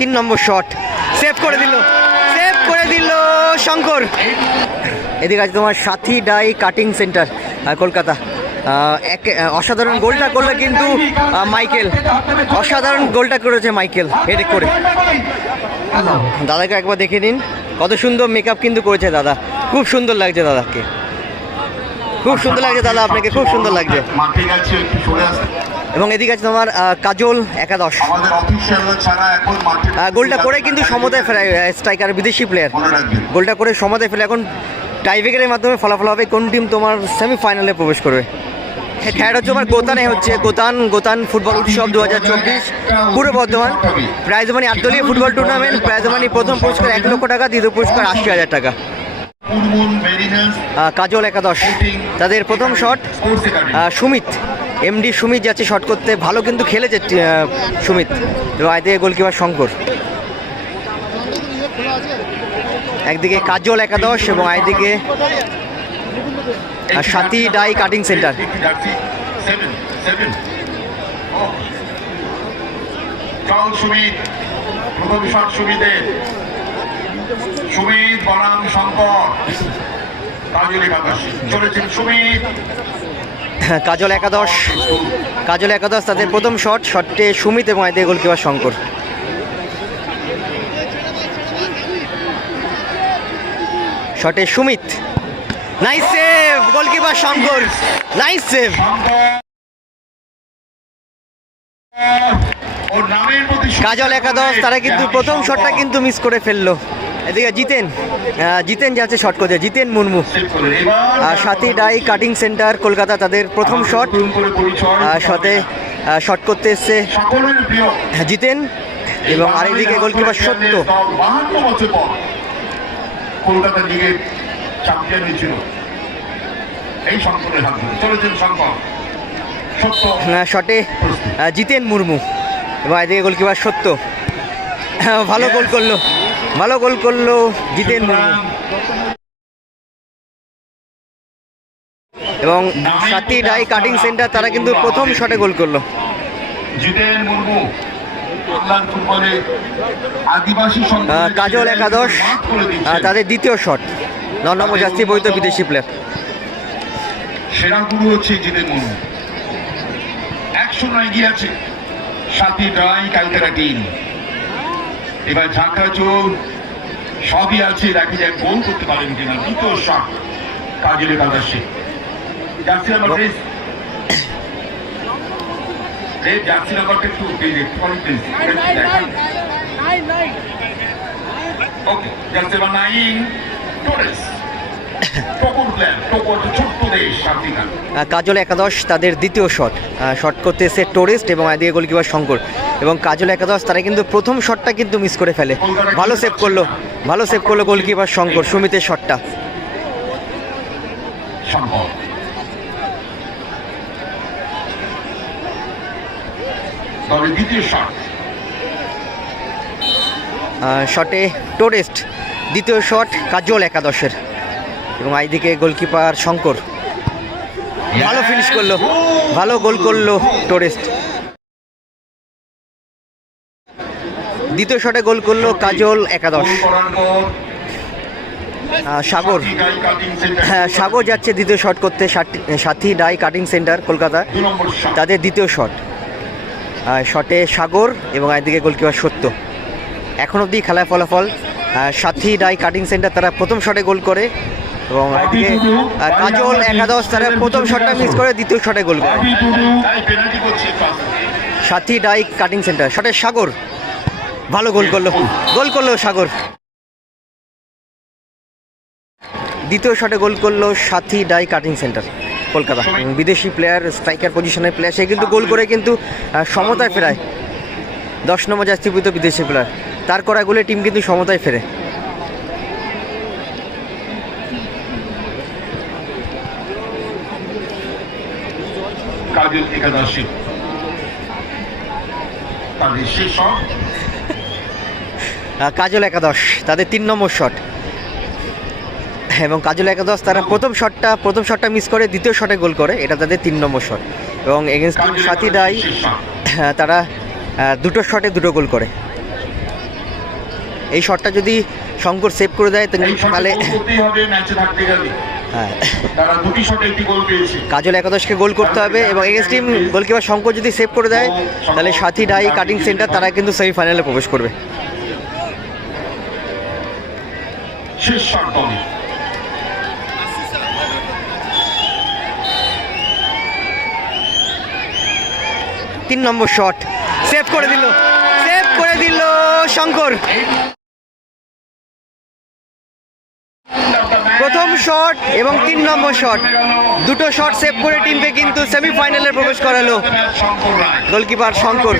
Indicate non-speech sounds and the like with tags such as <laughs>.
তিন নম্বর shot save করে দিল। সেভ করে দিল শঙ্কর। এদিকে আছে তোমার সাথী ডাই কাটিং সেন্টার কলকাতা। এক অসাধারণ গোলটা করল কিন্তু মাইকেল। অসাধারণ গোলটা করেছে মাইকেল হেডে করে। দাদাকে একবার দেখে নিন। কত সুন্দর মেকআপ কিন্তু করেছে দাদা। খুব সুন্দর লাগছে দাদাকে। খুব সুন্দর লাগছে দাদা, আপনাকে খুব সুন্দর লাগছে। এবং এদিকে আছে তোমার কাজল একাদশ। গোলটা করে কিন্তু সমতায় ফেরায় স্ট্রাইকার বিদেশি প্লেয়ার গোলটা করে সমতায় ফেলে এখন টাইব্রেকারের মাধ্যমে ফলাফল হবে। কোন টিম তোমার সেমিফাইনালে প্রবেশ করবে? হ্যাঁ, খেলাটা হচ্ছে আমার গোতানে হচ্ছে গোতান গোতান ফুটবল উৎসব দু হাজার চব্বিশ পূর্ব বর্ধমান প্রাইজ মানি আটদলীয় ফুটবল টুর্নামেন্ট প্রাইজ মানি প্রথম পুরস্কার এক লক্ষ টাকা দ্বিতীয় পুরস্কার আশি হাজার টাকা। কাজল একাদশ তাদের প্রথম শট সুমিত। এমডি সুমিত যাচ্ছে শট করতে। ভালো কিন্তু খেলেছে সুমিত। এবং আইদিকে গোলকিপার শঙ্কর। একদিকে কাজল একাদশ এবং আর সাথী ডাই কাটিং সেন্টার সুমিত বনাম, শঙ্কর। চলেছেন সুমিত। <laughs> কাজল একাদশ। কাজল একাদশ তাদের প্রথম শট। শটে সুমিত এবং আইদিকে গোলকিপার শঙ্কর। শটে Sumit. Nice save goalkeeper Shankar. Nice save Kajal একাদশ তারা কিন্তু প্রথম শটটা কিন্তু মিস করে ফেলল। এদিকে জিতেন জিতেন যাচ্ছে শট করতে জিতেন মুর্মু। সাথী ডাই কাটিং সেন্টার কলকাতা তাদের প্রথম শট পরিচয় শটে করতে এসছে জিতেন এবং আরেকদিকে গোলকিপার সত্য। বাহান্ন কলকাতা লিগের চ্যাম্পিয়ন ছিল। এই শঙ্করের হাত চলেছেন শঙ্কর শটে জিতেন মুর্মু। এবং এদিকে গোলকিপার সত্য। হ্যাঁ, ভালো গোল করল। ভালো গোল করল জিতেন এবং সাথী ডাই কাটিং সেন্টার তারা কিন্তু প্রথম শটে গোল করল। জিতেন মুর্মু। কাজল একাদশ। তাদের দ্বিতীয় শট ন নম্বর জাস্তি বৈধ বিদেশি প্লেয়ার সেরা গুরু হচ্ছে জিতেন মুর্মু। একশো নয় এগিয়ে আছে। সাথী ড্রাই কালকাটা টিম এবার ঝাঁকা চোর সবই আছে দেখা যায় গোল করতে পারেন কিনা দ্বিতীয় শট কাজের একাদশে jersey number please. Red jersey নাম্বারটা একটু একটু please. Okay jersey number nine Torres টোকর টোকর ছোট্ট কাজল একাদশ তাদের দ্বিতীয় শট। শট করতে এসে টুরিস্ট এবং এদিকে গোলকিপার শঙ্কর। এবং কাজল একাদশ তারা কিন্তু প্রথম শটটা কিন্তু মিস করে ফেলে। ভালো সেভ করল ভালো সেভ করল গোলকিপার শঙ্কর সুমিতের শটটা। শট টোরেস্ট দ্বিতীয় শট কাজল একাদশের। এবং এইদিকে গোলকিপার শঙ্কর। ভালো ফিনিশ করল। ভালো গোল করল টোরেস্ট দ্বিতীয় শটে গোল করল কাজল একাদশ। সাগর। হ্যাঁ সাগর যাচ্ছে দ্বিতীয় শট করতে সাথী- ডাই কাটিং সেন্টার কলকাতা। তাদের দ্বিতীয় শট শটে সাগর এবং একদিকে গোলকিপার সত্য। এখন অবধি খেলার ফলাফল সাথী ডাই কাটিং সেন্টার তারা প্রথম শটে গোল করে। এবং একদিকে কাজল একাদশ তারা প্রথম শটটা মিস করে দ্বিতীয় শটে গোল করে। সাথী ডাই কাটিং সেন্টার শটে সাগর। ভালো গোল করল গোল। করল সাগর। দ্বিতীয় শটে গোল করল সাথী ডাই কাটিং সেন্টার কলকাতা। বিদেশি প্লেয়ার স্ট্রাইকার পজিশনের প্লেয়ার সে কিন্তু গোল করে কিন্তু সমতায় ফেরায়। দশ নম্বর জাস্তিভূত বিদেশি প্লেয়ার তার করা গোলে টিম কিন্তু সমতায় ফেরে। কাজল একাদশী। তাদের শেষ শট কাজল একাদশ তাদের তিন নম্বর শট এবং কাজল একাদশ তারা প্রথম শটটা প্রথম শটটা মিস করে দ্বিতীয় শটে গোল করে। এটা তাদের তিন নম্বর শট এবং এগেনস্ট সাথী শট হ্যাঁ, তারা দুটো শটে দুটো গোল করে। এই শটটা যদি শঙ্কর সেভ করে দেয় তাহলে হ্যাঁ। তারা দুটি শটে একটি গোল পেয়েছে। কাজল একাদশকে গোল করতে হবে এবং এগেন্স টিম গোলকিপার শঙ্কর যদি সেভ করে দেয় তাহলে সাথী ডাই কাটিং সেন্টার তারা কিন্তু সেমিফাইনালে প্রবেশ করবে। শেষ শট তিন নম্বর শট। সেভ করে দিল সেভ করে দিল শঙ্কর। প্রথম শট এবং তিন নম্বর শট দুটো শট সেভ করে টিমকে কিন্তু সেমিফাইনালে প্রবেশ করালো। গোলকিপার শঙ্কর।